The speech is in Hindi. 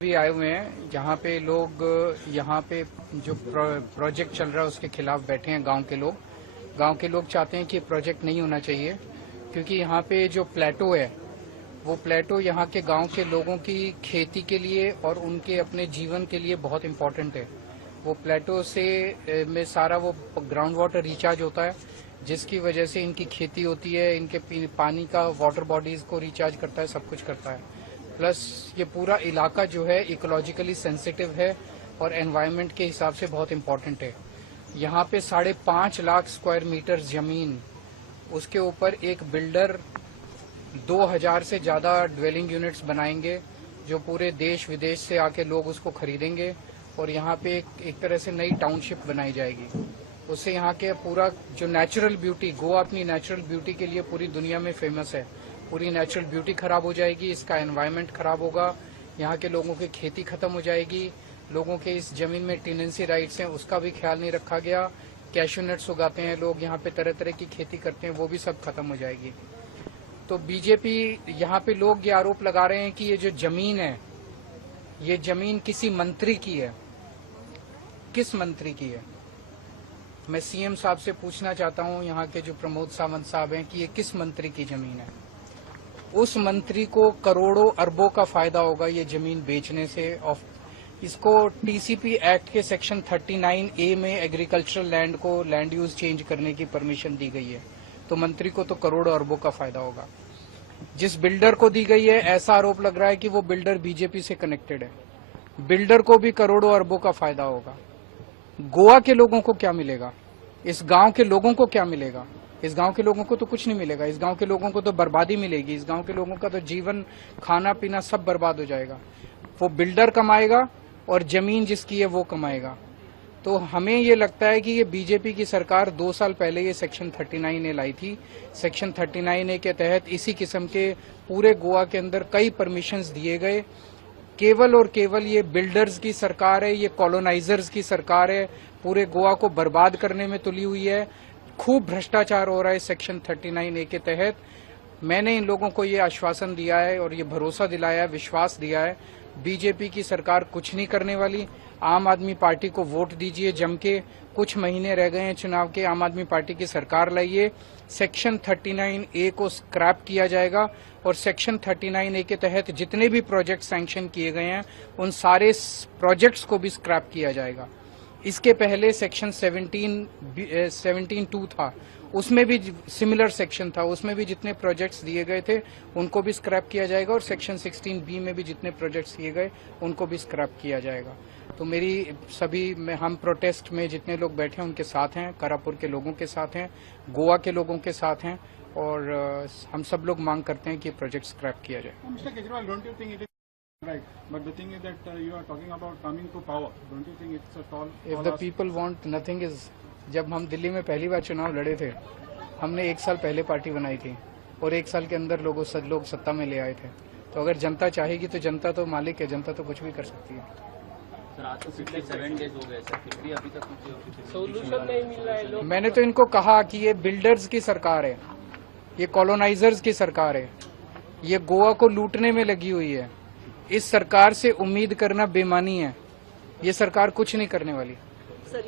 भी आए हुए हैं। यहाँ पे लोग, यहाँ पे जो प्रोजेक्ट चल रहा है उसके खिलाफ बैठे हैं गांव के लोग। गांव के लोग चाहते हैं कि प्रोजेक्ट नहीं होना चाहिए, क्योंकि यहाँ पे जो प्लेटो है वो प्लेटो यहाँ के गांव के लोगों की खेती के लिए और उनके अपने जीवन के लिए बहुत इम्पोर्टेंट है। वो प्लेटो से में सारा वो ग्राउंड वाटर रिचार्ज होता है, जिसकी वजह से इनकी खेती होती है, इनके पानी का वाटर बॉडीज को रिचार्ज करता है, सब कुछ करता है। प्लस ये पूरा इलाका जो है इकोलॉजिकली सेंसिटिव है और एनवायरनमेंट के हिसाब से बहुत इम्पोर्टेंट है। यहाँ पे 5.5 लाख स्क्वायर मीटर जमीन, उसके ऊपर एक बिल्डर 2000 से ज्यादा ड्वेलिंग यूनिट्स बनाएंगे, जो पूरे देश विदेश से आके लोग उसको खरीदेंगे और यहाँ पे एक तरह से नई टाउनशिप बनाई जाएगी। उससे यहाँ के पूरा जो नेचुरल ब्यूटी, गोवा अपनी नेचुरल ब्यूटी के लिए पूरी दुनिया में फेमस है, पूरी नेचुरल ब्यूटी खराब हो जाएगी, इसका एनवायरनमेंट खराब होगा, यहाँ के लोगों की खेती खत्म हो जाएगी, लोगों के इस जमीन में टेनेंसी राइट्स हैं उसका भी ख्याल नहीं रखा गया, कैशू नट्स उगाते हैं लोग, यहाँ पे तरह तरह की खेती करते हैं, वो भी सब खत्म हो जाएगी। तो बीजेपी, यहाँ पे लोग ये आरोप लगा रहे हैं कि ये जो जमीन है, ये जमीन किसी मंत्री की है। किस मंत्री की है? मैं सीएम साहब से पूछना चाहता हूँ, यहाँ के जो प्रमोद सावंत साहब हैं, कि ये किस मंत्री की जमीन है? उस मंत्री को करोड़ों अरबों का फायदा होगा ये जमीन बेचने से। ऑफ इसको टीसीपी एक्ट के सेक्शन 39A में एग्रीकल्चरल लैंड को लैंड यूज चेंज करने की परमिशन दी गई है, तो मंत्री को तो करोड़ों अरबों का फायदा होगा। जिस बिल्डर को दी गई है, ऐसा आरोप लग रहा है कि वो बिल्डर बीजेपी से कनेक्टेड है, बिल्डर को भी करोड़ों अरबों का फायदा होगा। गोवा के लोगों को क्या मिलेगा? इस गांव के लोगों को क्या मिलेगा? इस गांव के लोगों को तो कुछ नहीं मिलेगा। इस गांव के लोगों को तो बर्बादी मिलेगी। इस गांव के लोगों का तो जीवन, खाना पीना सब बर्बाद हो जाएगा। वो बिल्डर कमाएगा और जमीन जिसकी है वो कमाएगा। तो हमें ये लगता है कि ये बीजेपी की सरकार 2 साल पहले ये सेक्शन 39A लाई थी। सेक्शन 39A के तहत इसी किस्म के पूरे गोवा के अंदर कई परमिशंस दिए गए। केवल और केवल ये बिल्डर्स की सरकार है, ये कॉलोनाइजर्स की सरकार है, पूरे गोवा को बर्बाद करने में तुली हुई है। खूब भ्रष्टाचार हो रहा है सेक्शन 39A के तहत। मैंने इन लोगों को ये आश्वासन दिया है और ये भरोसा दिलाया है, विश्वास दिया है, बीजेपी की सरकार कुछ नहीं करने वाली। आम आदमी पार्टी को वोट दीजिए जम के, कुछ महीने रह गए हैं चुनाव के, आम आदमी पार्टी की सरकार लाइए। सेक्शन 39A को स्क्रैप किया जाएगा और सेक्शन 39A के तहत जितने भी प्रोजेक्ट सैंक्शन किए गए हैं उन सारे प्रोजेक्ट्स को भी स्क्रैप किया जाएगा। इसके पहले सेक्शन 17(2) था, उसमें भी सिमिलर सेक्शन था, उसमें भी जितने प्रोजेक्ट्स दिए गए थे उनको भी स्क्रैप किया जाएगा और सेक्शन 16B में भी जितने प्रोजेक्ट्स दिए गए उनको भी स्क्रैप किया जाएगा। तो मेरी हम प्रोटेस्ट में जितने लोग बैठे हैं उनके साथ हैं, करापुर के लोगों के साथ हैं, गोवा के लोगों के साथ हैं और हम सब लोग मांग करते हैं कि प्रोजेक्ट स्क्रैप किया जाए। Mr. Kejriwal, don't you think it is right? But the thing is that you are talking about coming to power. Don't you think it's a tall? If the people want, nothing is. जब हम दिल्ली में पहली बार चुनाव लड़े थे, हमने 1 साल पहले पार्टी बनाई थी और 1 साल के अंदर लोग सत्ता में ले आए थे। तो अगर जनता चाहेगी तो जनता तो मालिक है, जनता तो कुछ भी कर सकती है। सर, आज तो 57 डेज हो गए सर, फिर भी अभी तक कुछ सोल्यूशन नहीं मिल रहा है। मैंने तो इनको कहा कि ये बिल्डर्स की सरकार है, ये कॉलोनाइजर्स की सरकार है, ये गोवा को लूटने में लगी हुई है। इस सरकार से उम्मीद करना बेमानी है। ये सरकार कुछ नहीं करने वाली। सर,